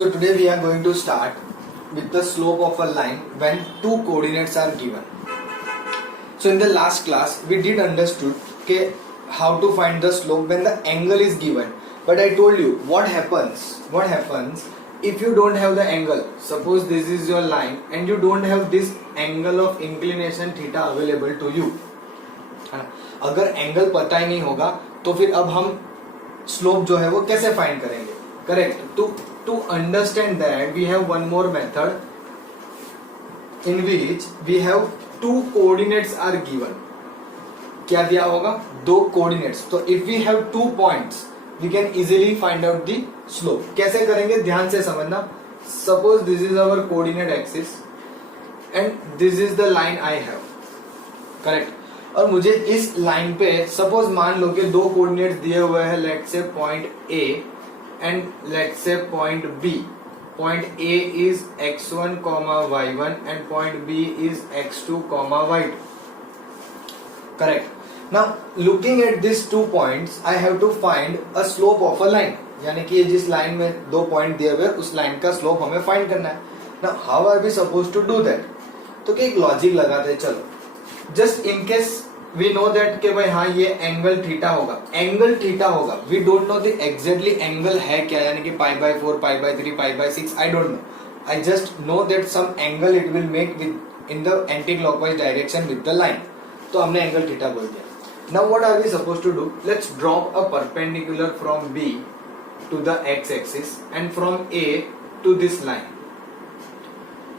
So today we are going to start with the slope of a line when two coordinates are given. So in the last class we did understood how to find the slope when the angle is given. But I told you what happens if you don't have the angle. Suppose this is your line and you don't have this angle of inclination theta available to you. अगर angle पता ही नहीं होगा तो फिर अब हम slope जो है वो कैसे फाइंड करेंगे? Correct. To understand that we have one more method in which we have two coordinates are given. क्या दिया होगा? दो coordinates. तो if we have 2 points we can easily find out the slope. कैसे करेंगे? ध्यान से समझना. Suppose this is our coordinate axis and this is the line I have. Correct. और मुझे इस लाइन पे सपोज मान लो कि दो कोऑर्डिनेट्स दिए हुए हैं, let's say point A and let's say point B. Point A is x1, y1 and point B is x2, y2. Correct. Now looking at these 2 points, I have to find a slope of a line. यानी कि जिस line में दो point दिए हुए उस line का slope हमें फाइंड करना है. Now how are we supposed to do that? तो क्या एक लॉजिक लगाते हैं. चलो just in case we know that कि भाई हाँ ये एंगल थीटा होगा. एंगल थीटा होगा. We don't know the exactly angle है क्या, यानी कि π/4, π/3, π/6. I don't know. I just know that some angle it will make with in the anti clockwise direction with the line. तो हमने angle theta बोल दिया. Now what are we suppose to do? Let's drop a perpendicular from B to the x axis and from A to this line.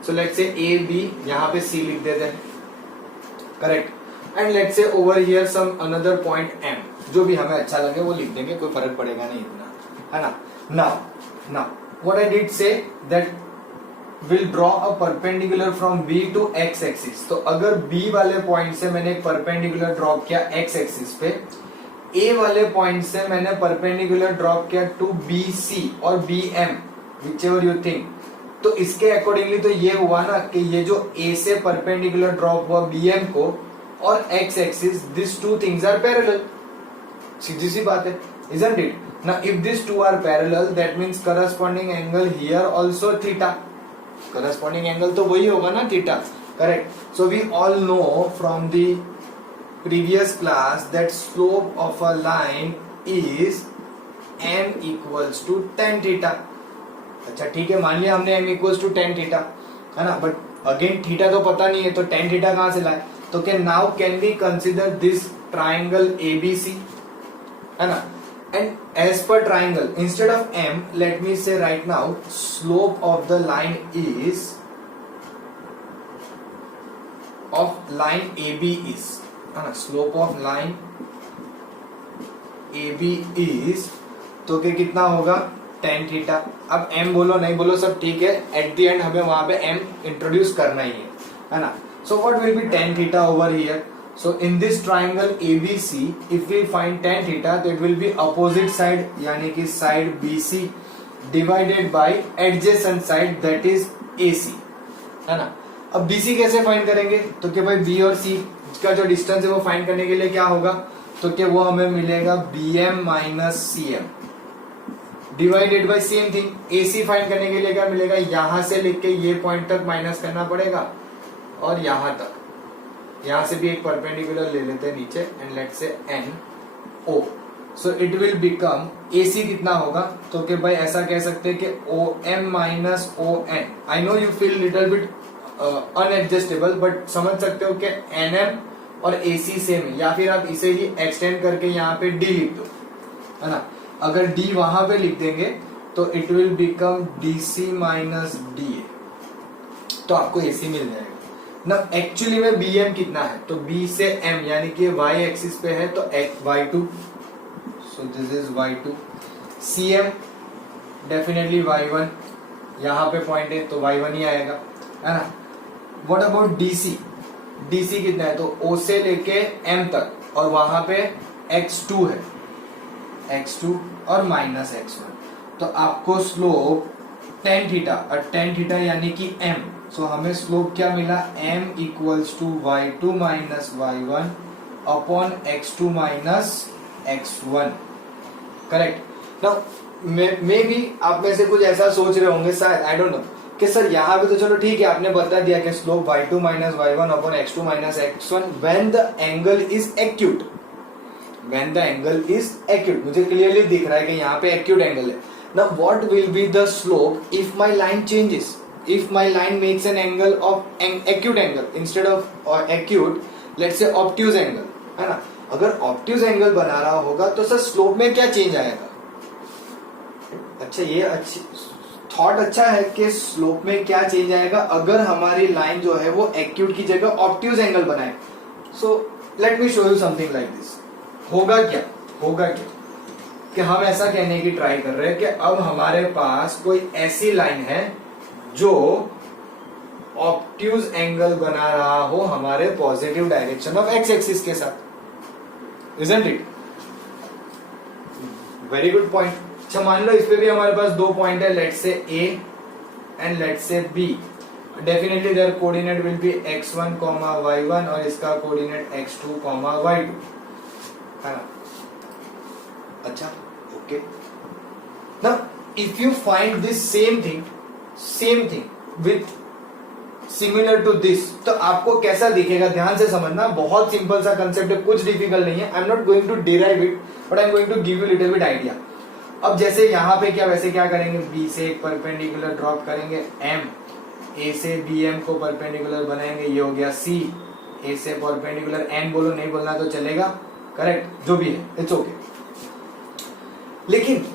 So let's say AB, यहाँ पे C लिख देते हैं. Correct. And let's say over here some another point M. जो भी हमें अच्छा लगे वो लिख देंगे, कोई फर्क पड़ेगा नहीं इतना, है ना. Now what I did say that will draw a perpendicular from B to x axis. तो अगर B वाले पॉइंट से मैंने एक परपेंडिकुलर ड्रॉप किया x एक्सिस पे, A वाले पॉइंट से मैंने परपेंडिकुलर ड्रॉप किया टू BC और BM, व्हिचएवर यू थिंक. तो इसके अकॉर्डिंगली तो ये हुआ ना कि ये जो A से परपेंडिकुलर ड्रॉप हुआ BM को और x axis, this two things are parallel. सीधी सी बात है, isn't it? Now if these two are parallel, that means corresponding angle here also theta. Corresponding angle तो वही होगा ना, theta. Correct. So we all know from the previous class that slope of a line is m equals to tan theta. अच्छा ठीक है, मान लिया हमने m equals to tan theta, है ना. बट अगेन थीटा तो पता नहीं है, तो tan theta कहाँ से लाए? तो क्या now can we consider this triangle ABC, है ना. And as per triangle, instead of m let me say write now slope of the line is of line AB is, है ना. Slope of line AB is, तो क्या कितना होगा? tan theta. अब m बोलो नहीं बोलो सब ठीक है, एट द एंड हमें वहां पे m इंट्रोड्यूस करना ही है ना. So what will be tan theta over here? So in this triangle ABC, if we find tan theta, that will be opposite side, यानी कि side BC divided by adjacent side, that is AC, है ना. अब BC कैसे find करेंगे? तो क्या भाई B और C का जो डिस्टेंस है वो फाइंड करने के लिए क्या होगा? तो क्या वो हमें मिलेगा BM minus CM divided by same thing. AC find करने के लिए क्या मिलेगा? यहां से लिख के ये पॉइंट तक माइनस करना पड़ेगा और यहां तक. यहां से भी एक परपेंडिकुलर ले लेते हैं नीचे एंड लेट्स से NO. So it will become AC कितना होगा? तो कि भाई ऐसा कह सकते हैं कि OM minus ON. I know you feel little bit unadjustable, but समझ सकते हो कि NM और AC सेम है. या फिर आप इसे ही एक्सटेंड करके यहाँ पे D लिख दो, है ना. अगर D वहां पे लिख देंगे तो it will become DC minus DA, तो आपको AC मिल जाएगा ना. एक्चुअली में BM कितना है? तो B से M, यानी कि y एक्सिस पे है तो y2, so this is y2. CM definitely y1, यहाँ पे पॉइंट है तो y1 ही आएगा, है ना. What about DC? DC कितना है? तो O से लेके M तक और वहां पे x2 है, x2 और माइनस x1. तो आपको स्लोप tan थीटा, और tan थीटा यानी कि M. सो हमें स्लोप क्या मिला? m equals to y2 minus y1 upon x2 minus x1. Correct. Now मे भी आप में से कुछ ऐसा सोच रहे होंगे शायद, आई डोंट नो, कि सर यहाँ पे तो चलो ठीक है आपने बता दिया कि slope y2 minus y1 upon x2 minus x1 when the angle is acute, when the angle is acute, मुझे क्लियरली दिख रहा है कि यहाँ पे एक्यूट एंगल है. Now what will be the slope if my line changes, if my line makes an angle of acute angle instead of acute let's say obtuse angle, है ना. अगर ऑब्ट्यूज एंगल बना रहा होगा तो सर स्लोप में क्या चेंज आएगा. अच्छा, ये अच्छी थॉट अच्छा है कि स्लोप में क्या चेंज आएगा अगर हमारी लाइन जो है वो एक्यूट की जगह ऑब्ट्यूज एंगल बनाए. So let me show you something like this. होगा क्या कि हम ऐसा कहने की ट्राई कर रहे हैं कि अब हमारे पास कोई ऐसी लाइन है जो ऑब्ट्यूज एंगल बना रहा हो हमारे positive direction of x axis के साथ. Isn't it? Very good point. अच्छा, मान लो इस पे भी हमारे पास दो पॉइंट है, let's say A and let's say B. Definitely their coordinate will be x1, y1 और इसका कोऑर्डिनेट x2, y2, है ना. अच्छा, okay. Now if you find this same thing with similar to this, तो आपको कैसा दिखेगा ध्यान से समझना. बहुत सिंपल सा कंसेप्ट है, कुछ डिफिकल्ट नहीं है. I am not going to derive it but I am going to give you little bit idea. अब जैसे यहाँ पे वैसे क्या करेंगे, बी से एक परपेंडिकुलर ड्रॉप करेंगे, एम ए से बी एम को परपेंडिकुलर बनाएंगे, ये हो गया सी. ए से परपेंडिकुलर एन बोलो, नहीं बोलना तो चलेगा, करेक्ट, जो भी है इट्स ओके. लेकिन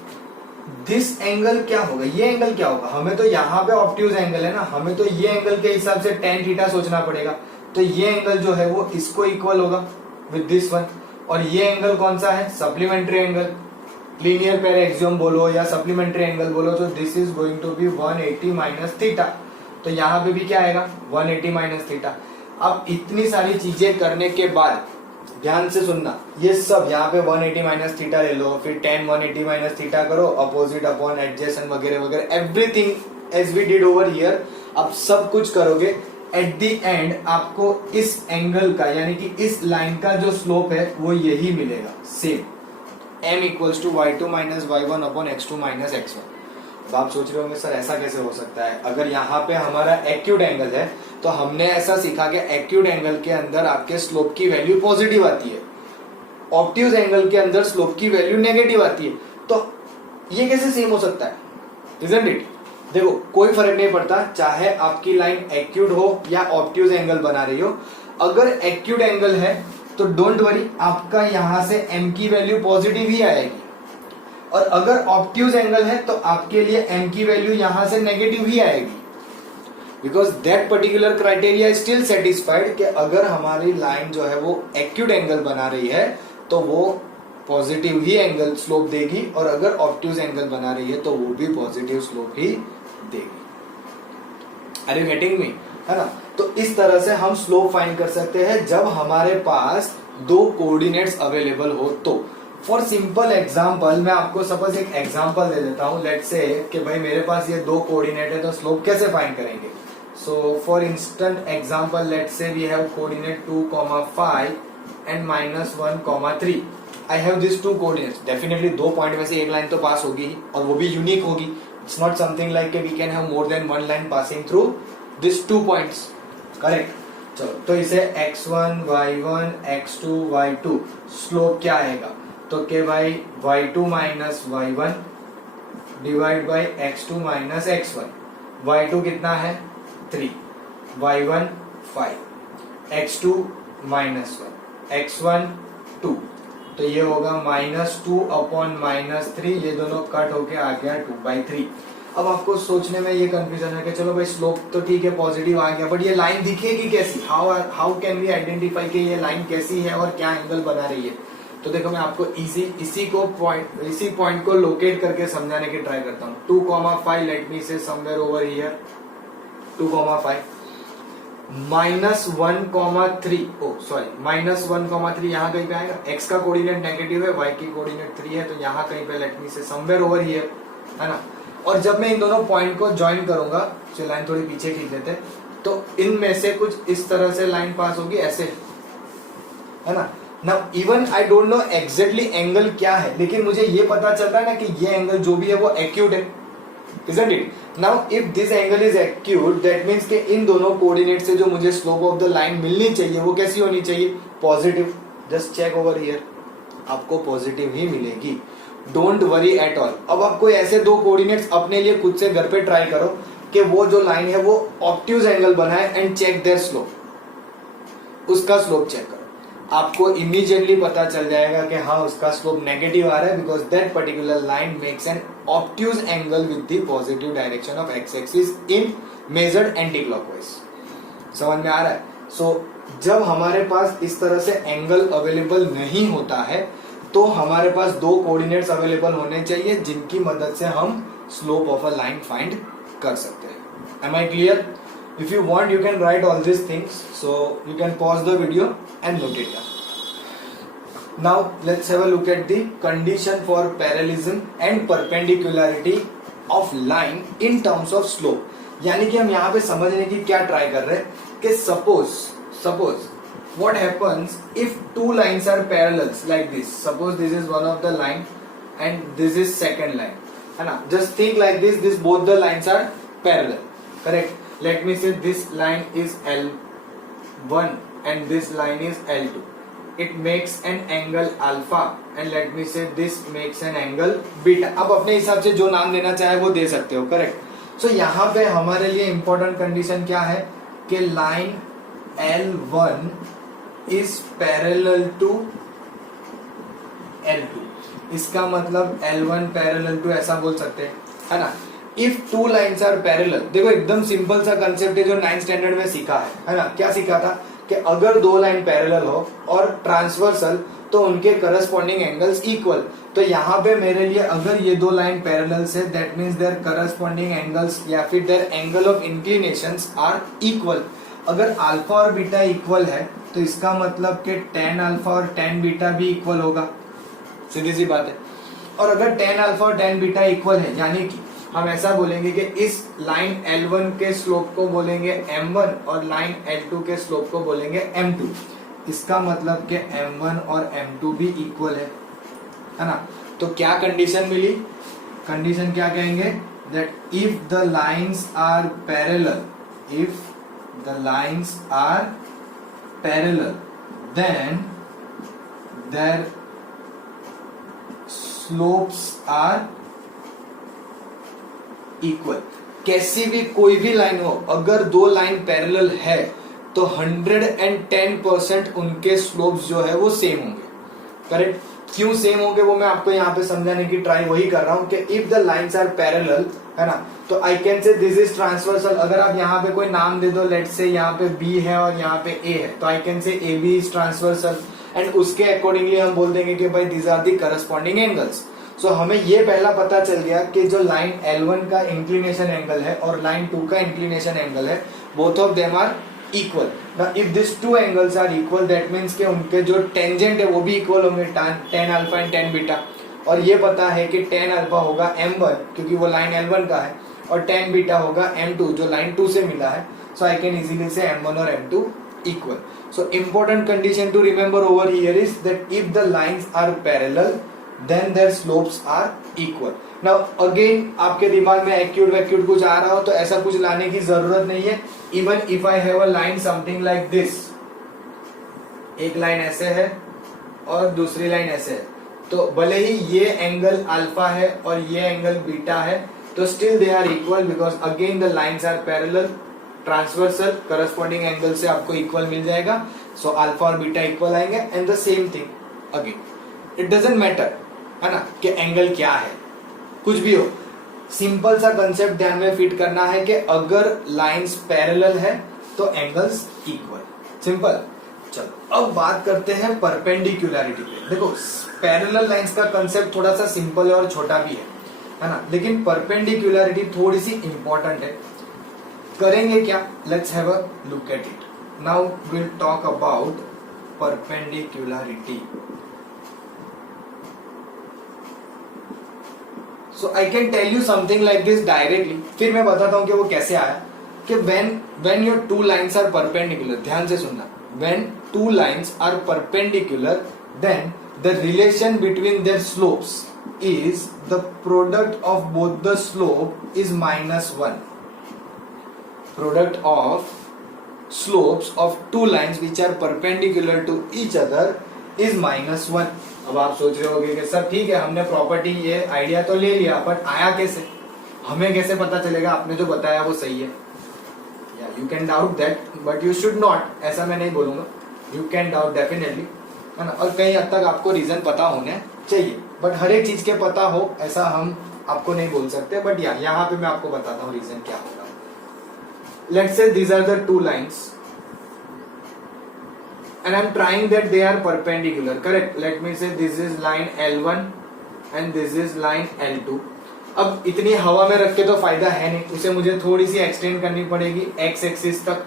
दिस एंगल क्या होगा, ये एंगल क्या होगा. हमें तो यहाँ पे ऑब्ट्यूज एंगल है ना, हमें तो ये एंगल के हिसाब से tan थीटा सोचना पड़ेगा. तो ये एंगल जो है वो इसको इक्वल होगा विद दिस वन. और ये एंगल कौन सा है, supplementary angle, linear pair axiom बोलो या सप्लीमेंट्री एंगल बोलो. तो this is going to be 180 minus theta. तो यहाँ पे भी क्या आएगा, 180 माइनस थीटा. अब इतनी सारी चीजें करने के बाद ध्यान से सुनना, ये सब यहाँ पे 180 माइनस थीटा ले लो, फिर tan 180 माइनस थीटा करो, अपोजिट अपॉन एडजेसेंट वगैरह वगैरह, everything as we did over here. आप सब कुछ करोगे, एट द एंड आपको इस एंगल का यानी कि इस लाइन का जो स्लोप है वो यही मिलेगा, same m equals to y2 minus y1 upon x2 minus x1. तो आप सोच रहे होंगे सर ऐसा कैसे हो सकता है, अगर यहाँ पे हमारा एक्यूट एंगल है तो हमने ऐसा सीखा कि एक्यूट एंगल के अंदर आपके स्लोप की वैल्यू पॉजिटिव आती है, ऑब्ट्यूज एंगल के अंदर स्लोप की वैल्यू नेगेटिव आती है. तो ये कैसे सेम हो सकता है, इजंट इट. देखो कोई फर्क नहीं पड़ता चाहे आपकी लाइन एक्यूट हो या ऑब्ट्यूज एंगल बना रही हो. अगर एक्यूट एंगल है तो डोंट वरी, आपका यहां से m की वैल्यू पॉजिटिव ही आएगी. और अगर ऑब्ट्यूज एंगल है तो आपके लिए m की वैल्यू यहां से नेगेटिव ही आएगी, because that particular criteria is still satisfied कि अगर हमारी लाइन जो है वो एक्यूट एंगल बना रही है तो वो पॉजिटिव ही एंगल स्लोप देगी, और अगर ऑब्ट्यूज एंगल बना रही है तो वो भी पॉजिटिव स्लोप ही देगी. आर यू गेटिंग मी, है ना. तो इस तरह से हम स्लोप फाइंड कर सकते हैं जब हमारे पास दो कोऑर्डिनेट्स अवेलेबल हो. तो फॉर सिंपल एग्जांपल मैं आपको सपोज एक एग्जांपल दे देता हूं. लेट्स से कि भाई मेरे पास ये दो कोऑर्डिनेट है तो स्लोप कैसे फाइंड करेंगे. So for instant example let's say we have coordinate 2, 5 and -1, 3. I have this two coordinates. Definitely दो पॉइंट में से एक लाइन तो पास होगी ही और वो भी यूनिक होगी. It's not something like we can have more than one line passing through this 2 points, correct. चलो तो इसे x1, y1, x2, y2 slope क्या आएगा, तो के भाई y2 minus y1 divide by x2 minus x1. y2 कितना है 3, y1 5, x2 माइनस 1, x1 2. तो ये होगा -2 अपॉन -3, ये दोनों कट होके आ गया 2/3. अब आपको सोचने में ये कंफ्यूजन है कि चलो भाई स्लोप तो ठीक है पॉजिटिव आ गया, बट ये लाइन दिखेगी कैसी, हाउ कैन वी आइडेंटिफाई कि ये लाइन कैसी है और क्या एंगल बना रही है. तो देखो मैं आपको इसी पॉइंट को लोकेट करके समझाने की ट्राई करता हूँ. 2,5 लेट मी से समवेयर ओवर हियर 2,5 -1,3 -1,3 यहाँ कहीं पे आएगा. x का कोऑर्डिनेट नेगेटिव है, y की कोऑर्डिनेट 3 है, तो यहाँ कहीं पे लेट मी से समवेयर ओवर हियर, है ना. और जब मैं इन दोनों पॉइंट को ज्वाइन करूंगा, चलो लाइन थोड़ी पीछे खींच देते, तो इनमें से कुछ इस तरह से लाइन पास होगी ऐसे, है ना. Now even I don't know exactly angle क्या है, लेकिन मुझे ये पता चल रहा है ना कि ये एंगल जो भी है वो एक्यूट है, isn't it? Now if this angle is acute, that means कि इन दोनों कोऑर्डिनेट से जो मुझे स्लोप ऑफ द लाइन मिलनी चाहिए वो कैसी होनी चाहिए, positive. Just check over here, आपको पॉजिटिव ही मिलेगी, डोंट वरी एट ऑल. अब आप कोई ऐसे दो कोऑर्डिनेट्स अपने लिए खुद से घर पे ट्राई करो कि वो जो लाइन है वो ऑब्ट्यूज एंगल बनाए एंड चेक देयर स्लोप, उसका स्लोप चेक करो, आपको इमीडिएटली पता चल जाएगा कि हाँ उसका स्लोप नेगेटिव आ रहा है, because that particular line makes an obtuse angle with the positive direction of x axis in measured anti clockwise. समझ में आ रहा है? सो जब हमारे पास इस तरह से एंगल अवेलेबल नहीं होता है तो हमारे पास दो कोऑर्डिनेट्स अवेलेबल होने चाहिए जिनकी मदद से हम slope of a line find कर सकते हैं. Am I clear? If you want, you can write all these things. So you can pause the video and note it down. Now let's have a look at the condition for parallelism and perpendicularity of line in terms of slope. यानी कि हम यहाँ पे समझने की क्या try कर रहे हैं कि suppose what happens if two lines are parallels like this. Suppose this is one of the line and this is second line, है ना? Just think like this both the lines are parallel, correct? Let me say this line is L1 and this line is L2. It makes an angle alpha and let me say this makes an angle beta. अब अपने हिसाब से जो नाम देना चाहे वो दे सकते हो, करेक्ट? सो यहाँ पे हमारे लिए इंपॉर्टेंट कंडीशन क्या है कि line L1 is parallel to L2. इसका मतलब L1 parallel to ऐसा बोल सकते हैं, है ना? If two lines are parallel, देखो एकदम सिंपल सा कंसेप्ट है जो 9th स्टैंडर्ड में सीखा है ना? क्या सीखा था कि अगर दो लाइन पैरेलल हो और ट्रांसवर्सल तो उनके करस्पॉन्डिंग एंगल्स इक्वल. तो यहाँ पे मेरे लिए अगर ये दो लाइन पैरेलल से that means their corresponding angles या फिर their angle of inclinations are equal. अगर अल्फा और बीटा इक्वल है तो इसका मतलब कि tan अल्फा और tan बीटा भी इक्वल होगा, सीधी सी बात है. और अगर tan अल्फा और tan बीटा इक्वल है यानी कि हम ऐसा बोलेंगे कि इस लाइन L1 के स्लोप को बोलेंगे M1 और लाइन L2 के स्लोप को बोलेंगे M2. इसका मतलब कि M1 और M2 भी इक्वल है ना? तो क्या कंडीशन मिली? कंडीशन क्या कहेंगे? That if the lines are parallel, if the lines are parallel then their slopes are equal. कैसी भी कोई भी लाइन हो, अगर दो लाइन पैरेलल है तो 110% उनके स्लोप्स जो है वो सेम होंगे, करेक्ट? क्यों सेम होंगे वो मैं आपको यहाँ पे समझाने की ट्राई वही कर रहा हूँ कि if the lines are parallel, है ना, तो I can say this is transversal. अगर आप यहाँ पे कोई नाम दे दो, लेट्स से यहाँ पे B है और यहाँ पे A है, तो I can say AB is transversal and उसके अकॉर्डिंगली हम बोल देंगे कि भाई these are the corresponding angles. So हमें ये पहला पता चल गया कि जो लाइन L1 का इंक्लिनेशन एंगल है और लाइन 2 का इंक्लिनेशन एंगल है, both of them are equal. Now if this two angles are equal that means कि उनके जो टेंजेंट है वो भी इक्वल होंगे, tan alpha and tan beta. और ये पता है कि tan अल्फा होगा M1 क्योंकि वो लाइन L1 का है और tan बीटा होगा M2 जो लाइन 2 से मिला है. सो आई कैन इजीली से M1 और M2 equal. So important condition to remember over here is that if the lines are parallel then their slopes are equal. Now again आपके दिमाग में एक्यूट वैक्यूट कुछ आ रहा हो तो ऐसा कुछ लाने की जरूरत नहीं है. Even if I have a line something like this, एक लाइन ऐसे है और दूसरी लाइन ऐसे है, तो भले ही ये एंगल अल्फा है और ये एंगल बीटा है तो still they are equal because again the lines are parallel, transversal, corresponding angle से आपको इक्वल मिल जाएगा. सो अल्फा और बीटा इक्वल आएंगे and the same thing again. It doesn't matter, है ना, कि एंगल क्या है, कुछ भी हो, सिंपल सा कंसेप्ट ध्यान में फिट करना है कि अगर लाइंस पैरेलल है तो एंगल्स इक्वल. सिंपल. चलो अब बात करते हैं परपेंडिकुलरिटी पे. देखो पैरेलल लाइंस का कंसेप्ट थोड़ा सा सिंपल है और छोटा भी है ना, लेकिन परपेंडिकुलरिटी थोड़ी सी इंपॉर्टेंट है. करेंगे क्या? Let's have a look at it. Now will talk about perpendicularity. So I can tell you something like this directly. फिर मैं बताता हूँ कि वो कैसे आया. कि when your two lines are perpendicular, ध्यान से सुनना, when two lines are perpendicular, then the relation between their slopes is the product of both the slope is -1. Product of slopes of two lines which are perpendicular to each other is -1. अब आप सोच रहे होगे कि sir ठीक है, हमने property ये आइडिया तो ले लिया, बट आया कैसे, हमें कैसे पता चलेगा आपने जो बताया वो सही है? You can doubt that but you should not, ऐसा मैं नहीं बोलूंगा, यू कैन डाउट डेफिनेटली, है ना। और कई हद तक आपको रीजन पता होने चाहिए, बट हर एक चीज के पता हो ऐसा हम आपको नहीं बोल सकते, बट यहाँ पे मैं आपको बताता हूँ रीजन क्या होगा। Let's say these are the two lines and I'm trying that they are perpendicular, correct? Let me say this is line L1 and this is line L2. अब इतनी हवा में रख के तो फायदा है नहीं, उसे मुझे थोड़ी सी एक्सटेंड करनी पड़ेगी x एक्सिस तक,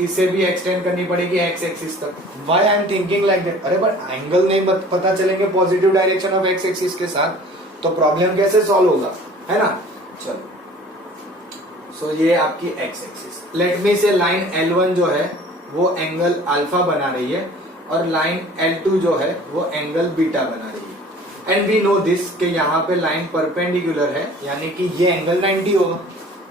इसे भी एक्सटेंड करनी पड़ेगी x एक्सिस तक। Why I am thinking like that? अरे बट एंगल नहीं पता चलेंगे positive direction of x axis के साथ, तो प्रॉब्लम कैसे सॉल्व होगा, है ना। चलो, सो ये आपकी x एक्सिस, लेट मी से लाइन L1 जो है वो एंगल अल्फा बना रही है और लाइन L2 जो है वो एंगल बीटा बना रही है। एंड वी नो दिस कि यहाँ पे लाइन परपेंडिकुलर है, यानी कि ये एंगल 90 होगा,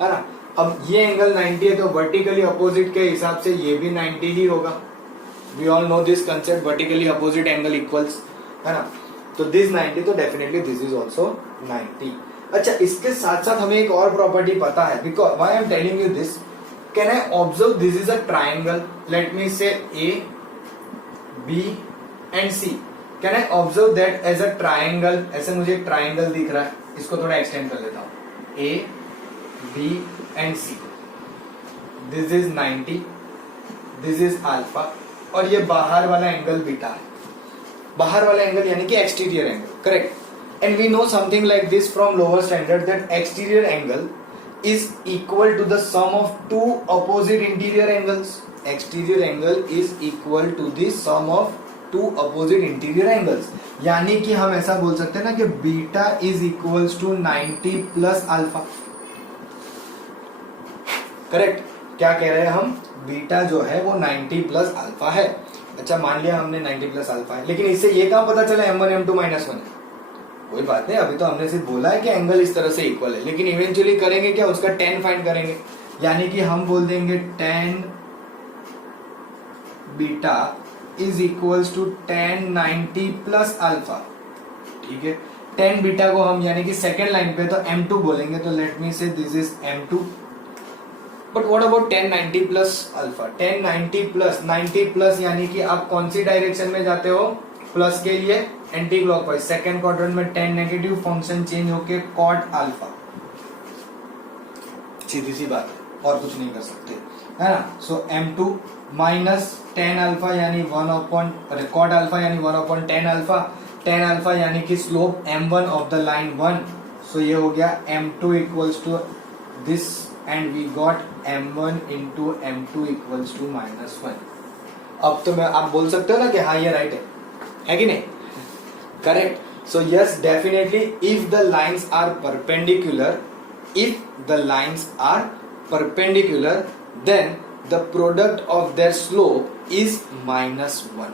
है ना। अब ये एंगल 90 है तो वर्टिकली अपोजिट के हिसाब से ये भी 90 ही होगा। We all know this concept, vertically opposite angle equals, है ना। तो दिस 90, तो डेफिनेटली दिस इज ऑल्सो 90। अच्छा, इसके साथ साथ हमें एक और प्रॉपर्टी पता है, because why I am telling you this, can I observe this is a triangle, let me say A, B and C, can I observe that as a triangle. ऐसे मुझे एक ट्राइंगल दिख रहा है, इसको थोड़ा एक्सटेंड कर लेता हूं, A, B and C, this is 90, this is alpha, और ये बाहर वाला एंगल बीटा है, बाहर वाला एंगल यानी कि exterior angle, correct. And we know something like this from lower standard, that exterior angle is equal to the sum of two opposite interior angles. Exterior angle is equal to the sum of two opposite interior angles. यानी कि हम ऐसा बोल सकते हैं ना कि beta is equals to 90 plus alpha. Correct, क्या कह रहे हैं हम, बीटा जो है वो 90 प्लस अल्फा है। अच्छा, मान लिया हमने 90 प्लस अल्फा है, लेकिन इससे ये कहाँ पता चला m1 m2 -1 है? कोई बात नहीं, अभी तो हमने सिर्फ बोला है कि एंगल इस तरह से इक्वल है, लेकिन इवेंचुअली करेंगे क्या, उसका tan फाइंड करेंगे, यानी कि हम बोल देंगे tan beta is equals to tan 90 plus alpha. ठीक है, tan बीटा को हम यानी कि सेकेंड लाइन पे तो m2 बोलेंगे, तो लेट मी से this is m2। But what about tan 90 plus alpha? tan 90 plus यानी कि आप कौन सी डायरेक्शन में जाते हो, प्लस के लिए एंटी क्लॉकवाइज, सेकेंड क्वाड्रेंट में tan नेगेटिव, फंक्शन चेंज होके cot अल्फा। सीधी सी बात है, और कुछ नहीं कर सकते, है ना। सो m2 माइनस tan अल्फा यानी 1 cot अल्फा यानी 1/tan अल्फा, tan अल्फा यानी कि slope m1 of the line 1, so ये हो गया m2 equals to this, and we got m1 into m2 equals to -1। अब तो मैं आप बोल सकते हो ना कि हाँ ये राइट है कि नहीं, correct. So yes, definitely if the lines are perpendicular, then the product of their slope is -1।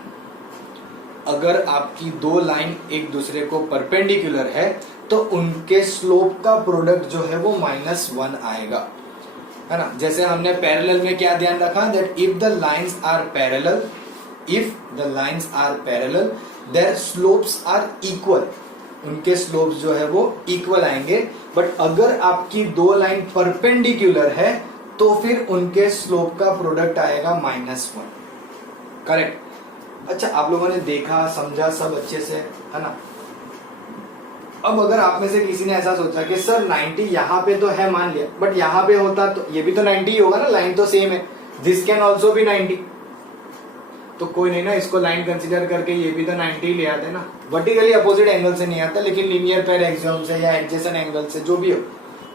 अगर आपकी दो लाइन एक दूसरे को परपेंडिकुलर है तो उनके स्लोप का प्रोडक्ट जो है वो -1 आएगा, है ना। जैसे हमने पैरेलल में क्या ध्यान रखा, that if the lines are parallel their slopes are equal, उनके स्लोप्स जो है वो इक्वल आएंगे। बट अगर आपकी दो लाइन परपेंडिकुलर है तो फिर उनके स्लोप का प्रोडक्ट आएगा -1, करेक्ट। अच्छा, आप लोगों ने देखा, समझा सब अच्छे से, है ना। अब अगर आप में से किसी ने ऐसा सोचा कि सर 90 यहाँ पे तो है, मान लिया, बट यहाँ पे होता तो ये भी तो 90 ही होगा ना, लाइन तो सेम है, दिस कैन ऑल्सो बी 90, तो कोई नहीं ना, इसको लाइन कंसीडर करके ये भी तो 90 ले आते ना। वर्टिकली अपोजिट एंगल से नहीं आता, लेकिन लीनियर पेयर एक्सियम से या एडजेसेंट एंगल से जो भी हो,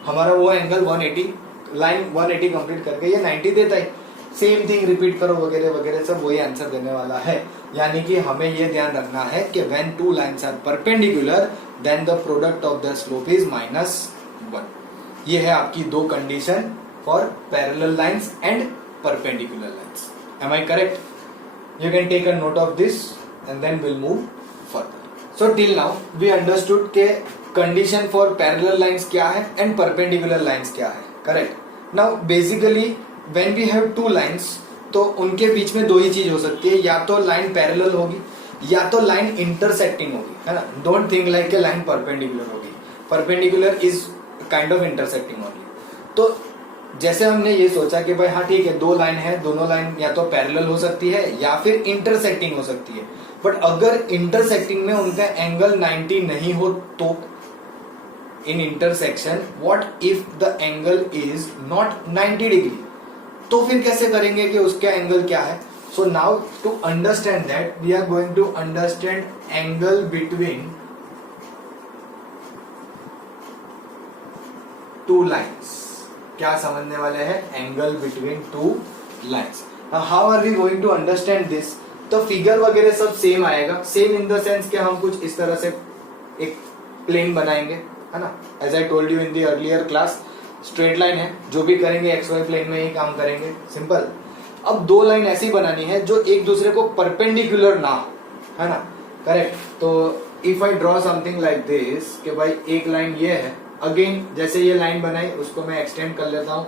हमारा वो एंगल 180, लाइन 180 कंप्लीट करके ये 90 देता है। सेम थिंग रिपीट करो वगैरह वगैरह, सब वही आंसर देने वाला है। यानी कि हमें ये ध्यान रखना है कि when two lines are perpendicular then the product of the slope is -1। ये है आपकी दो condition for parallel lines and perpendicular lines. Am I correct? You can take a note of this and then we'll move further. So till now we understood के condition for parallel lines क्या है and perpendicular lines क्या है, correct? Now basically when we have two lines, तो उनके बीच में दो ही चीज हो सकती है, या तो लाइन पैरेलल होगी या तो लाइन इंटरसेक्टिंग होगी, है ना. डोंट थिंक लाइक के लाइन परपेंडिकुलर होगी. Perpendicular is kind of intersecting only. तो जैसे हमने ये सोचा कि भाई हाँ ठीक है, दो लाइन है, दोनों लाइन या तो पैरेलल हो सकती है या फिर इंटरसेक्टिंग हो सकती है. बट अगर इंटरसेक्टिंग में उनका एंगल 90 नहीं हो तो in intersection what if the angle is not 90 degree, तो फिर कैसे करेंगे कि उसका एंगल क्या है. So now to understand that we are going to understand angle between two lines. क्या समझने वाले हैं, angle between two lines. How are we going to understand this. तो फिगर वगैरह सब सेम आएगा, सेम इन द सेंस कि हम कुछ इस तरह से एक प्लेन बनाएंगे, है ना. As I told you in the earlier class, straight line है, जो भी करेंगे एक्स वाई प्लेन में ही काम करेंगे, सिंपल. अब दो लाइन ऐसी बनानी है जो एक दूसरे को परपेंडिकुलर ना हो, है ना, करेक्ट. तो if I draw something like this कि भाई एक लाइन ये है, अगेन जैसे ये लाइन बनाई उसको मैं एक्सटेंड कर लेता हूँ.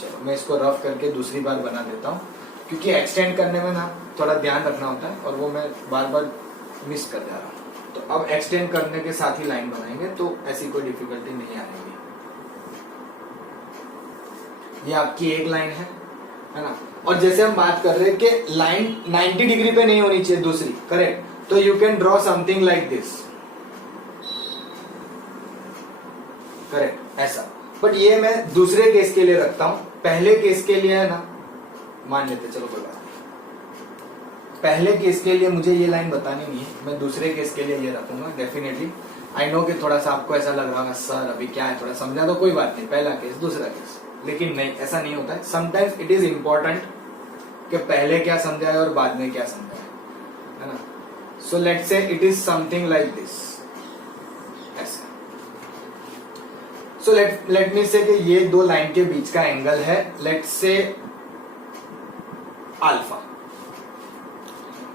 चलो मैं इसको रफ करके दूसरी बार बना देता हूँ, क्योंकि एक्सटेंड करने में ना थोड़ा ध्यान रखना होता है और वो मैं बार बार मिस कर जा रहा हूँ. तो अब एक्सटेंड करने के साथ ही लाइन बनाएंगे तो ऐसी कोई डिफिकल्टी नहीं आएगी. ये आपकी एक लाइन है ना. और जैसे हम बात कर रहे हैं कि लाइन 90 डिग्री पे नहीं होनी चाहिए दूसरी, करेक्ट. तो you can draw something like this, correct, ऐसा. बट ये मैं दूसरे केस के लिए रखता हूं. पहले केस के लिए है ना, मान लेते, चलो कोई बात नहीं. पहले केस के लिए मुझे ये लाइन बतानी नहीं है, मैं दूसरे केस के लिए ये रखूंगा डेफिनेटली. आई नो कि थोड़ा सा आपको ऐसा लग रहा होगा सर अभी क्या है, थोड़ा समझा, तो कोई बात नहीं, पहला केस दूसरा केस. लेकिन नहीं, ऐसा नहीं होता है. समटाइम्स इट इज इंपॉर्टेंट कि पहले क्या समझा है और बाद में क्या समझा है ना. So let's say it is something like this, ऐसा. सो लेट मी से कि ये दो लाइन के बीच का एंगल है, लेट्स से अल्फा.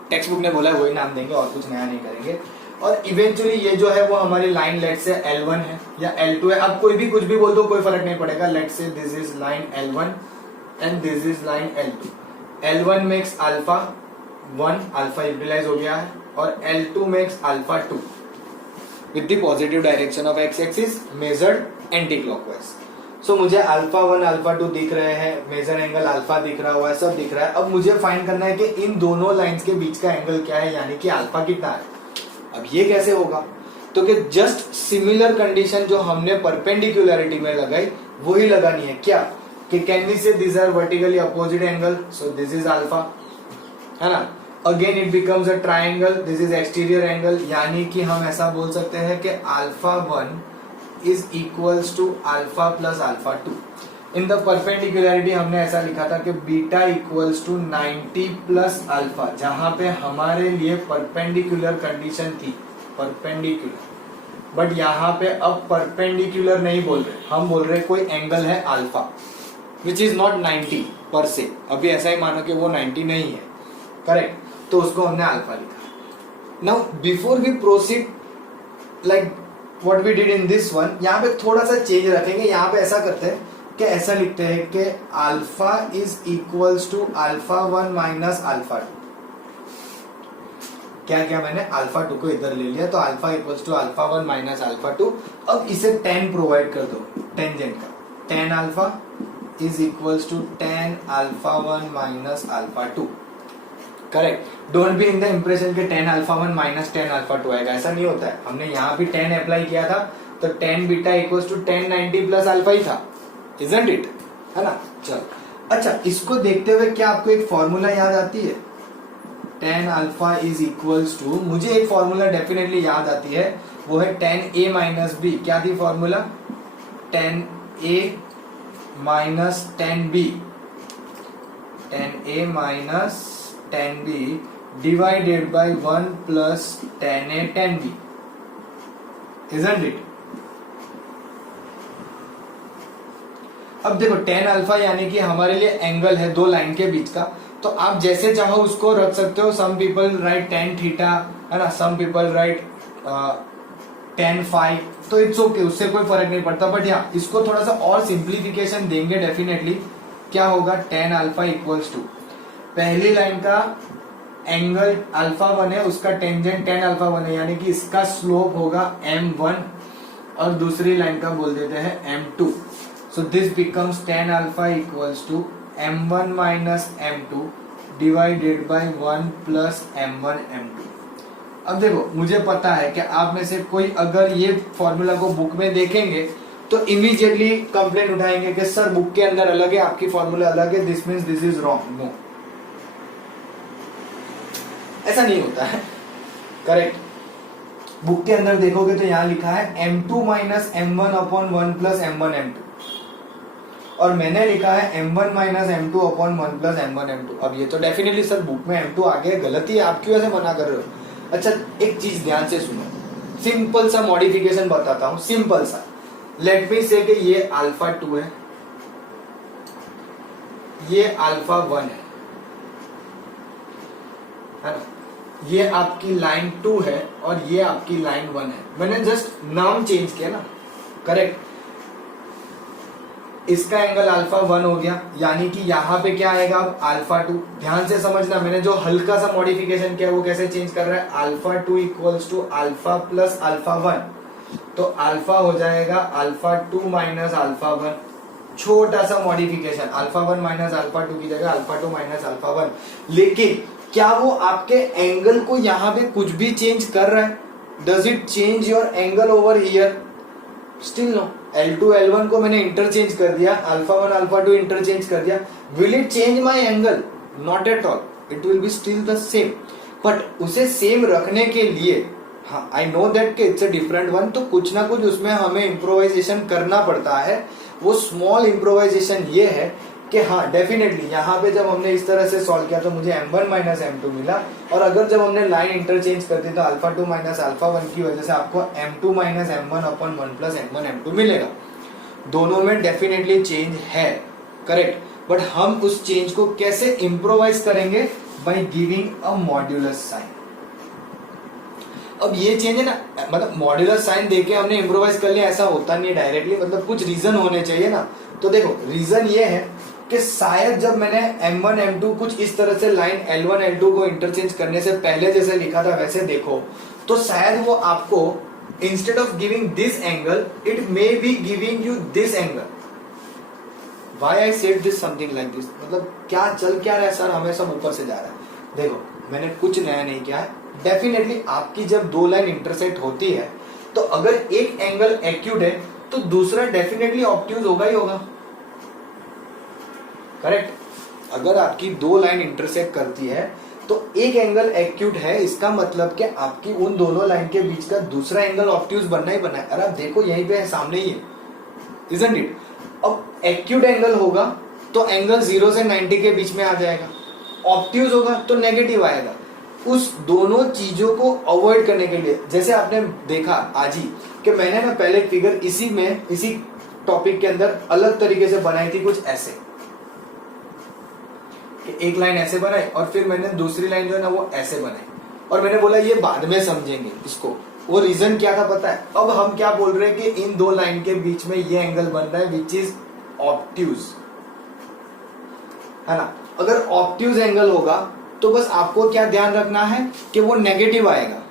टेक्स्ट बुक ने बोला है वही नाम देंगे और कुछ नया नहीं करेंगे. और इवेंचुअली ये जो है वो हमारी लाइन लेट्स से L1 है या L2 है. अब कोई भी कुछ भी बोल दो, कोई फर्क नहीं पड़ेगा. Let's say this is line L1 and this is line L2. L1 makes alpha 1, alpha utilize हो गया है, और L2 makes alpha 2 with the positive direction of x axis measured anti clockwise. So मुझे अल्फा 1 अल्फा 2 दिख रहे हैं, major angle alpha दिख रहा हुआ है, सब दिख रहा है. अब मुझे फाइंड करना है कि इन दोनों लाइंस के बीच का एंगल क्या है, यानी कि अल्फा कितना है. अब ये कैसे होगा, तो कि जस्ट सिमिलर कंडीशन जो हमने परपेंडिकुलरिटी में लगाई वही लगानी है. क्या कि can we say this are vertically opposite angle, so this is alpha, है ना. Again it becomes a triangle, this is exterior angle, यानी कि हम ऐसा बोल सकते हैं कि alpha 1 is equals to alpha plus alpha 2. In the perpendicularity हमने ऐसा लिखा था कि beta equals to 90 plus alpha, जहां पे हमारे लिए परपेंडिकुलर कंडीशन थी, परपेंडिकुलर. बट यहाँ पे अब परपेंडिकुलर नहीं बोल रहे, हम बोल रहे कोई एंगल है अल्फा विच इज नॉट 90 पर से. अभी ऐसा ही मानो कि वो 90 नहीं है, करेक्ट. तो उसको हमने अल्फा लिखा. Now before we proceed like what we did in this one, यहाँ पे थोड़ा सा चेंज रखेंगे. यहाँ पे ऐसा करते हैं कि ऐसा लिखते हैं कि alpha is equals to alpha 1 minus alpha 2. क्या क्या मैंने अल्फा 2 को इधर ले लिया, तो alpha equals to alpha 1 minus alpha 2. अब इसे tan प्रोवाइड कर दो, टेंजेंट का. tan alpha is equals to tan alpha 1 minus alpha 2, correct. Don't be in the impression के tan alpha 1 minus tan alpha 2 आएगा, ऐसा नहीं होता है. हमने यहाँ भी tan अप्लाई किया था, तो tan beta equals to tan 90 plus alpha ही था, इजंट इट, है ना. चलो अच्छा, इसको देखते हुए क्या आपको एक फॉर्मूला याद आती है, tan alpha is equals to, मुझे एक फॉर्मूला डेफिनेटली याद आती है, वो है tan a माइनस बी. क्या थी formula, tan a minus tan b, tan a minus tan b divided by 1 plus tan a tan b, isn't it. अब देखो tan अल्फा यानी कि हमारे लिए एंगल है दो लाइन के बीच का, तो आप जैसे चाहो उसको रख सकते हो. Some people write tan theta, है ना, some people write tan phi, तो इट्स ओके, उससे कोई फर्क नहीं पड़ता. बट या इसको थोड़ा सा और सिंप्लीफिकेशन देंगे डेफिनेटली. क्या होगा, tan अल्फा इक्वल्स टू पहली लाइन का एंगल अल्फा 1 है, उसका टेंजेंट tan अल्फा 1 है, यानी कि इसका स्लोप होगा m1 और दूसरी लाइन का बोल देते हैं m2. So this becomes tan alpha equals to m1 minus m2 divided by 1 plus m1 m2. अब देखो, मुझे पता है कि आप में से कोई अगर ये फॉर्मूला को बुक में देखेंगे तो इमीडिएटली कंप्लेंट उठाएंगे कि सर बुक के अंदर अलग है, आपकी फॉर्मूला अलग है, this means this is wrong. No, ऐसा नहीं होता है. करेक्ट, बुक के अंदर देखोगे तो यहां लिखा है m2 minus m1 upon 1 plus m1 m2, और मैंने लिखा है m1 minus m2 upon 1 plus m1 m2. अब ये तो डेफिनेटली सर बुक में m2 आ गया, गलती है, आप क्यों ऐसे मना कर रहे हो? अच्छा, एक चीज ध्यान से सुनो, सिंपल सा मॉडिफिकेशन बताता हूं, सिंपल सा. लेट मी से कि ये अल्फा 2 है, ये अल्फा 1 है ना, ये आपकी लाइन 2 है और ये आपकी लाइन 1 है. मैंने जस्ट नाम चेंज किया ना. करेक्ट, इसका एंगल अल्फा 1 हो गया, यानी कि यहां पे क्या आएगा अब, अल्फा 2. ध्यान से समझना, मैंने जो हल्का सा मॉडिफिकेशन किया वो कैसे चेंज कर रहा है, alpha 2 equals to alpha plus alpha 1. तो अल्फा हो जाएगा अल्फा 2 माइनस अल्फा 1. छोटा सा मॉडिफिकेशन, अल्फा 1 माइनस अल्फा 2 की जगह अल्फा 2 माइनस अल्फा 1. लेकिन क्या वो आपके एंगल को यहां पे कुछ भी चेंज कर रहा है? Does it change your angle over here? Still no. L2 L1 को मैंने इंटरचेंज कर दिया, अल्फा 1 अल्फा 2 इंटरचेंज कर दिया. Will it change my angle? Not at all, it will be still the same. But उसे सेम रखने के लिए, हाँ, आई नो दैट कि इट्स अ डिफरेंट वन, तो कुछ ना कुछ उसमें हमें इम्प्रोवाइजेशन करना पड़ता है. वो स्मॉल इम्प्रोवाइजेशन ये है कि हाँ, डेफिनेटली यहाँ पे जब हमने इस तरह से सॉल्व किया तो मुझे m1 माइनस m2 मिला, और अगर जब हमने लाइन इंटरचेंज कर दी तो अल्फा 2 माइनस अल्फा 1 की वजह से आपको m2 minus m1 upon 1 plus m1 m2 मिलेगा. दोनों में डेफिनेटली चेंज है. करेक्ट, बट हम उस चेंज को कैसे इम्प्रोवाइज करेंगे? By giving a modulus sign. अब ये चेंज है ना, मतलब मॉड्यूलस साइन देके हमने इम्प्रोवाइज कर लिया, ऐसा होता नहीं है डायरेक्टली, मतलब कुछ रीजन होने चाहिए ना. तो देखो, रीजन ये है कि शायद जब मैंने m1 m2 कुछ इस तरह से लाइन L1 L2 को इंटरचेंज करने से पहले जैसे लिखा था वैसे देखो, तो शायद वो आपको instead of giving this angle it may be giving you this angle. Why I said this something like this, मतलब क्या चल क्या रहा है सर, हमें सब ऊपर से जा रहा है. देखो, मैंने कुछ नया नहीं किया है. डेफिनेटली आपकी जब दो लाइन इंटरसेक्ट होती है तो अगर एक एंगल एक्यूट है तो दूसरा डेफिनेटली ऑब्ट्यूज होगा ही होगा. करेक्ट, अगर आपकी दो लाइन इंटरसेक्ट करती है तो एक एंगल एक्यूट है, इसका मतलब कि आपकी उन दोनों लाइन के बीच का दूसरा एंगल ऑब्ट्यूज बनना ही बनना है. अरे आप देखो, यहीं पे है, सामने ही है, इजंट इट. अब एक्यूट एंगल होगा तो एंगल 0 से 90 के बीच में आ जाएगा, ऑब्ट्यूज होगा तो नेगेटिव आएगा. उस दोनों चीजों को अवॉइड करने के लिए, जैसे आपने देखा आज ही कि मैंने ना पहले फिगर इसी टॉपिक के अंदर अलग तरीके से बनाई थी, कुछ ऐसे कि एक लाइन ऐसे बनाई और फिर मैंने दूसरी लाइन जो है ना वो ऐसे बनाई, और मैंने बोला ये बाद में समझेंगे इसको. वो रीजन क्या था पता है? अब हम क्या बोल रहे हैं कि इन दो लाइन के बीच में ये एंगल बन रहा है विच इज ऑब्ट्यूज, है ना. अगर ऑब्ट्यूज एंगल होगा तो बस आपको क्या ध्यान रखना है कि वो नेगेटिव आएगा,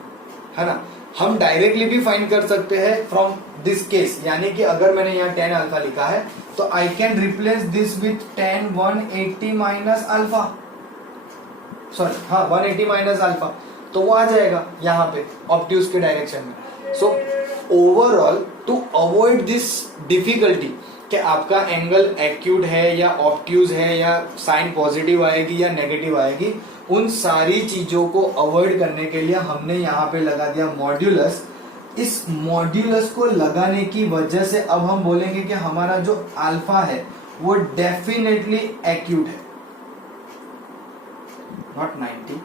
है ना. हम डायरेक्टली भी फाइंड कर सकते हैं फ्रॉम दिस केस, यानी कि अगर मैंने यहाँ tan अल्फा लिखा है तो I can replace this with tan 180 minus alpha, sorry हाँ 180 माइनस अल्फा, तो वो आ जाएगा यहाँ पे ऑब्ट्यूज के डायरेक्शन में. So overall to avoid this difficulty कि आपका एंगल एक्यूट है या ऑब्ट्यूज है या साइन पॉजिटिव आएगी या नेगेटिव आएगी, उन सारी चीजों को अवॉइड करने के लिए हमने यहाँ पे लगा दिया मॉड्यूलस. इस मॉड्यूलस को लगाने की वजह से अब हम बोलेंगे कि हमारा जो अल्फा है वो डेफिनेटली एक्यूट है, नॉट 90,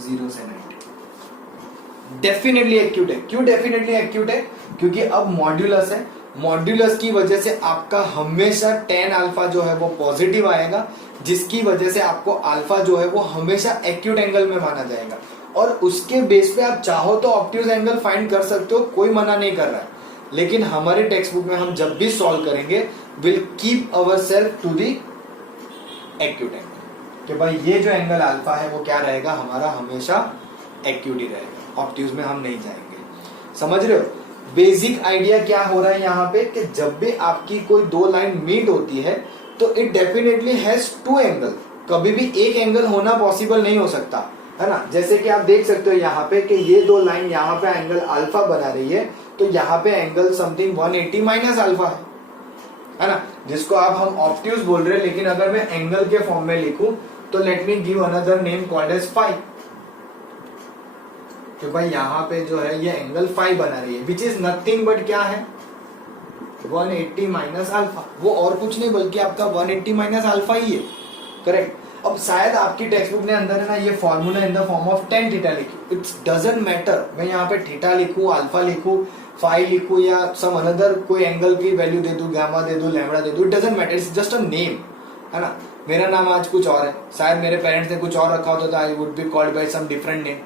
0 से 90, डेफिनेटली एक्यूट है. क्यों डेफिनेटली एक्यूट है? क्योंकि अब मॉड्यूलस है मॉड्यूलस की वजह से आपका हमेशा tan अल्फा जो है वो पॉजिटिव आएगा, जिसकी वजह से आपको अल्फा जो है वो हमेशा एक्यूट एंगल में माना जाएगा, और उसके बेस पे आप चाहो तो ऑब्ट्यूज एंगल फाइंड कर सकते हो, कोई मना नहीं कर रहा है। लेकिन हमारे टेक्स्ट बुक में हम जब भी सॉल्व करेंगे will keep our self to the acute angle, कि भाई ये जो एंगल अल्फा है वो क्या रहेगा, हमारा हमेशा एक्यूट ही रहेगा, ऑब्ट्यूज में हम नहीं जाएंगे। समझ रहे हो बेसिक आइडिया क्या हो रहा है यहाँ पे, कि जब भी आपकी कोई दो लाइन मीट होती है तो it definitely has two angle, कभी भी एक एंगल होना पॉसिबल नहीं हो सकता, है ना। जैसे कि आप देख सकते हो यहाँ पे कि ये दो लाइन यहाँ पे एंगल अल्फा बना रही है, तो यहाँ पे एंगल समथिंग 180 माइनस अल्फा है ना, जिसको आप हम ऑब्ट्यूज बोल रहे हैं। लेकिन अगर मैं एंगल के फॉर्म में लिखूं तो let me give another name called as phi, तो भाई यहाँ पे जो है ये एंगल फाई बना रही है, विच इज नथिंग बट क्या है 180 माइनस अल्फा, वो और कुछ नहीं बल्कि आपका 180 माइनस अल्फा ही है, करेक्ट। अब शायद आपकी टेक्स्ट बुक ने अंदर है ना ये formula in the form of tan theta लिखी, इट्स डजंट मैटर, मैं यहाँ पे थीटा लिखूं, अल्फा लिखूं, फाई लिखूं या सम अनदर कोई एंगल की वैल्यू दे दूं, गामा दे दूं, लैम्बडा दे दूं, it doesn't matter, it's just a name, है ना। मेरा नाम आज कुछ और है, शायद मेरे पेरेंट्स ने कुछ और रखा होता, I would be called by some different name,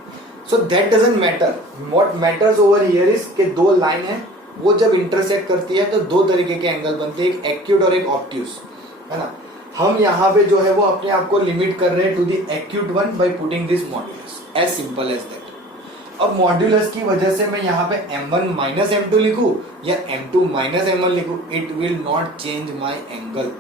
so that doesn't matter. What matters over here is कि दो लाइन है वो जब इंटरसेक्ट करती है तो दो तरीके के एंगल बनते हैं, एक एक्यूट और एक ऑब्ट्यूज, है ना। हम यहाँ पे जो है वो अपने आप को लिमिट कर रहे हैं to the acute one by putting this modulus, as simple as that. अब मॉड्यूलस की वजह से मैं यहाँ पे m1 माइनस m2 लिखूं या m2 माइनस m1 लिखूं, it will not change my angle,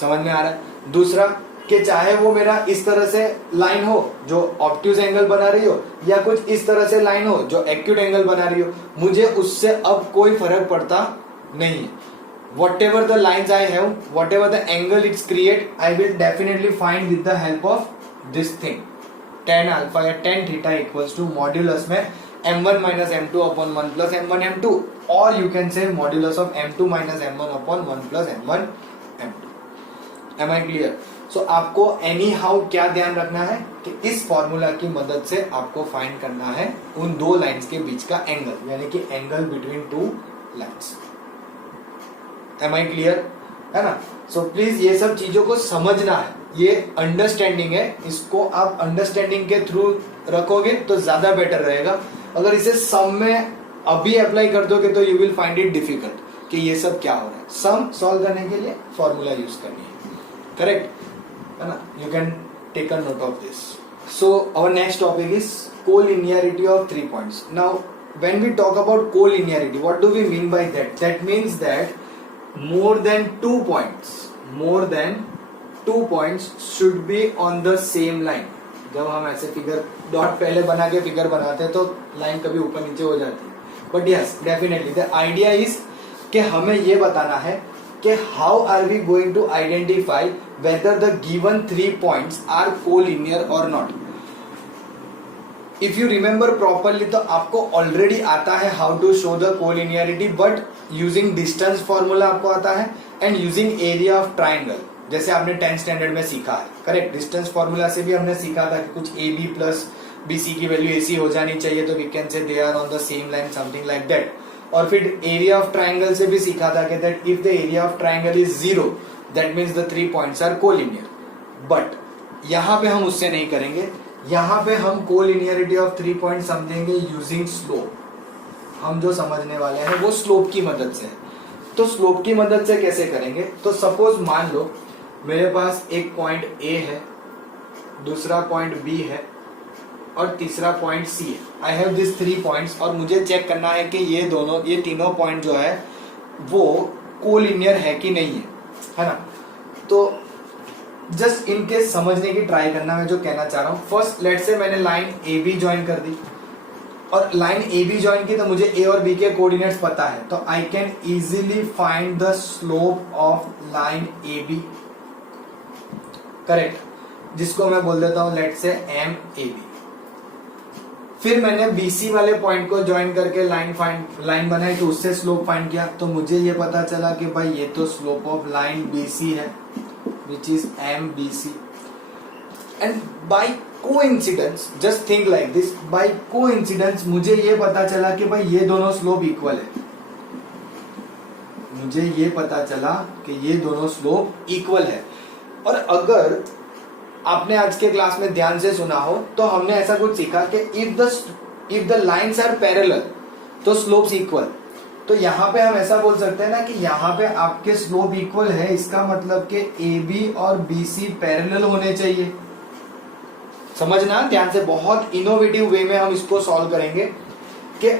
समझ में आ रहा है। दूसरा कि चाहे वो मेरा इस तरह से लाइन हो जो ऑब्ट्यूज एंगल बना रही हो, या कुछ इस तरह से लाइन हो जो एक्यूट एंगल बना रही हो, मुझे उससे अब कोई फर्क पड़ता नहीं है। whatever the lines I have, whatever the angle it's create, I will definitely find with the help of this thing, tan alpha या tan theta equals to modulus में m1 minus m2 upon 1 plus m1 m2, or you can say modulus of m2 minus m1 upon 1 plus m1 m2. Am I clear? So आपको any how क्या ध्यान रखना है कि इस formula की मदद से आपको फाइंड करना है उन दो लाइंस के बीच का एंगल, यानी कि angle between two lines. Am I clear? है ना। सो प्लीज ये सब चीजों को समझना है, ये अंडरस्टैंडिंग है, इसको आप अंडरस्टैंडिंग के थ्रू रखोगे तो ज्यादा बेटर रहेगा। अगर इसे सम में अभी अप्लाई कर दोगे तो you will find it difficult कि ये सब क्या हो रहा है। सम सॉल्व करने के लिए फॉर्मूला यूज करनी है, करेक्ट, है ना। You can take a note of this. So our next topic is collinearity of 3 points. Now when we talk about collinearity, what do we mean by that? That means that more than 2 points should be on the same line। जब हम ऐसे figure dot पहले बना के figure बनाते हैं तो line कभी ऊपर नीचे हो जाती है, but yes definitely the idea is कि हमें ये बताना है कि how are we going to identify whether the given 3 points are collinear और not. If you remember properly तो आपको ऑलरेडी आता है how to show the collinearity, but using distance formula आपको आता है and using area of triangle, जैसे आपने 10th स्टैंडर्ड में सीखा है, करेक्ट। डिस्टेंस फॉर्मूला से भी हमने सीखा था कि कुछ AB प्लस BC की वैल्यू AC हो जानी चाहिए, तो we can say they are on the same line, something like that. और फिर एरिया ऑफ ट्राइंगल से भी सीखा था कि that if the area of triangle is 0 that means the 3 points are collinear. But यहाँ पे हम उससे नहीं करेंगे, यहाँ पे हम कोलिनियरिटी ऑफ 3 पॉइंट समझेंगे यूजिंग स्लोप। हम जो समझने वाले हैं वो स्लोप की मदद से है। तो स्लोप की मदद से कैसे करेंगे? तो सपोज मान लो मेरे पास एक पॉइंट A है, दूसरा पॉइंट B है और तीसरा पॉइंट C है। आई हैव दिस 3 पॉइंट्स और मुझे चेक करना है कि ये तीनों पॉइंट जो है वो कोलिनियर है कि नहीं है ना। तो जस्ट इनके समझने की ट्राई करना, मैं जो कहना चाह रहा हूं। फर्स्ट लेट से मैंने लाइन AB ज्वाइन कर दी और लाइन AB ज्वाइन की, तो मुझे A और B के कोऑर्डिनेट्स पता है, तो I can easily find the slope of line AB, correct, जिसको मैं बोल देता हूं लेट से MAB। फिर मैंने BC वाले पॉइंट को ज्वाइन करके लाइन बनाई, तो उससे स्लोप फाइंड किया, तो मुझे ये पता चला कि भाई ये तो स्लोप ऑफ लाइन BC है which is MBC। and by coincidence, just think like this, by coincidence मुझे ये पता चला कि भाई ये दोनों स्लोप इक्वल है। मुझे ये पता चला कि ये दोनों स्लोप इक्वल है। और अगर आपने आज के क्लास में ध्यान से सुना हो तो हमने ऐसा कुछ सीखा कि if the lines are parallel तो स्लोप्स इक्वल। तो यहाँ पे हम ऐसा बोल सकते हैं ना कि यहाँ पे आपके स्लोप इक्वल है, इसका मतलब कि ए बी और बी सी पैरेलल होने चाहिए। समझना ध्यान से, बहुत इनोवेटिव वे में हम इसको सॉल्व करेंगे कि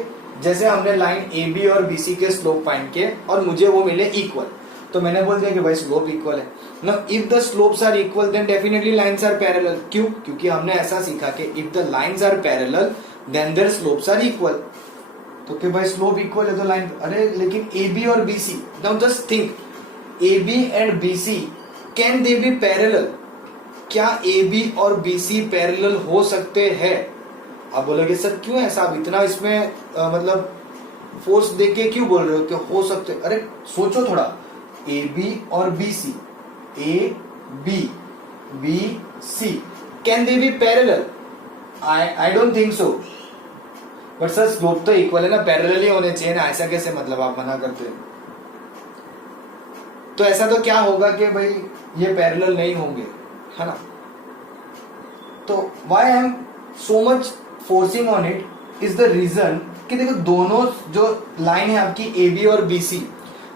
जैसे हमने लाइन ए बी और बी सी के स्लोप फाइंड किए और मुझे वो मिले इक्वल, तो मैंने बोल दिया कि भाई स्लोप इक्वल है ना। If the slopes are equal then definitely lines are parallel. क्यों? क्योंकि हमने ऐसा सीखा कि if the lines are parallel then their slopes are equal. तो कि भाई स्लोप इक्वल है तो लाइन, अरे लेकिन ए बी और B C, now just think, A B and B C can they be parallel? क्या ए बी और बी सी पैरेलल हो सकते हैं? आप बोलोगे सर क्यों ऐसा, आप इतना इसमें मतलब फोर्स देके क्यों बोल रहे हो कि हो सकते? अरे सोचो थोड़ा, ए बी और B C, A B B C, can they be parallel? I don't think so. But sir slope तो इक्वल है ना, पैरेलल ही होने चाहिए ना, ऐसा कैसे मतलब आप मना करते हैं? तो ऐसा तो क्या होगा कि भाई ये पैरेलल नहीं होंगे, है ना। तो why I am so much forcing on it is the reason कि देखो दोनों जो लाइन है आपकी ए बी और बी सी,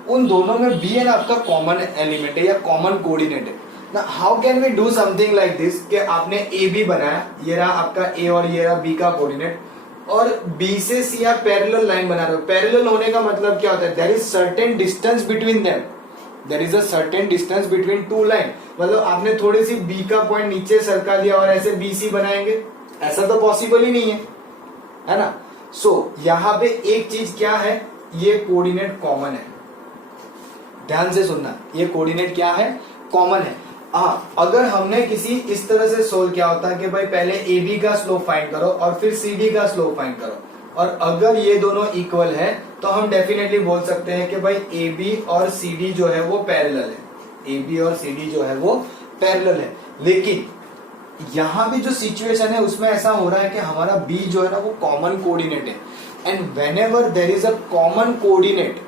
उन दोनों में बी है ना आपका कॉमन एलिमेंट है या कॉमन कोऑर्डिनेट है ना। How can we do something like this कि आपने ए बी बनाया, ये रहा आपका ए और ये रहा बी का कोऑर्डिनेट, और बी से सी आप पैरेलल लाइन बना रहे हो। पैरेलल होने का मतलब क्या होता है? There is certain distance between them, there is a certain distance between two line. मतलब आपने थोड़ी सी बी का पॉइंट नीचे सरका दिया और ऐसे बी सी बनाएंगे, ऐसा तो पॉसिबल ही नहीं है ना। सो यहाँ पे एक चीज क्या है, ये कोऑर्डिनेट कॉमन है। ध्यान से सुनना, ये कोऑर्डिनेट क्या है? कॉमन है। अगर हमने किसी इस तरह से सोल्व किया होता है कि भाई पहले ए बी का स्लोप फाइंड करो और फिर सी डी का स्लोप फाइंड करो, और अगर ये दोनों इक्वल है तो हम डेफिनेटली बोल सकते हैं कि भाई ए बी और सी डी जो है वो पैरेलल है। ए बी और सी डी जो है वो पैरेलल है। लेकिन यहां भी जो सिचुएशन है उसमें ऐसा हो रहा है कि हमारा बी जो है ना वो कॉमन कोऑर्डिनेट है। And whenever there is a common coordinate,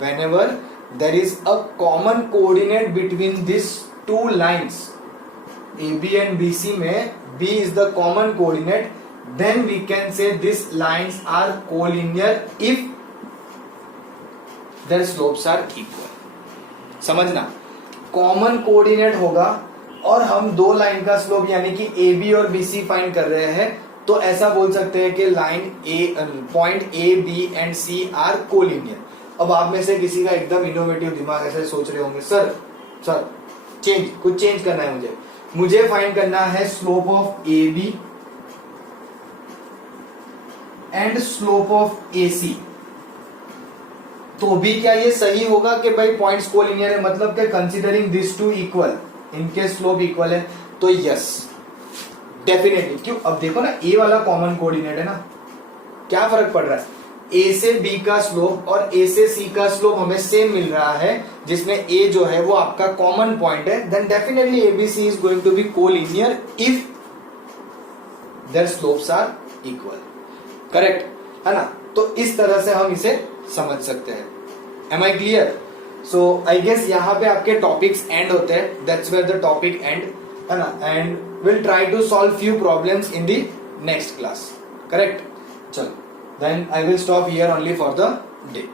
whenever there is a common coordinate between this two lines A B and B C में B is the common coordinate, then we can say these lines are collinear if their slopes are equal। समझना, common coordinate होगा और हम दो line का slope यानी कि A B और बी सी फाइंड कर रहे हैं, तो ऐसा बोल सकते हैं कि line point A B and C are collinear. अब आप में से किसी का एकदम इनोवेटिव दिमाग ऐसे सोच रहे होंगे, सर कुछ चेंज करना है, मुझे फाइंड करना है slope of A B and slope of A C. तो भी क्या ये सही होगा कि भाई पॉइंट्स कोलिनियर है, मतलब कि कंसीडरिंग दिस टू इक्वल, इनके स्लोप इक्वल है? तो यस डेफिनेटली। क्यों? अब देखो ना, ए वाला कॉमन कोऑर्डिनेट है ना, क्या फर्क पड़ रहा है? ए से बी का स्लोप और ए से सी का स्लोप हमें सेम मिल रहा है, जिसमें ए जो है वो आपका कॉमन पॉइंट है। Then definitely A B C is going to be collinear if their slopes are equal. Correct है ना। तो इस तरह से हम इसे समझ सकते हैं। Am I clear? So I guess यहाँ पे आपके टॉपिक्स एंड होते हैं, that's where the topic end, है ना। And will try to solve few problems in the next class. Correct? चलो, then I will stop here only for the day.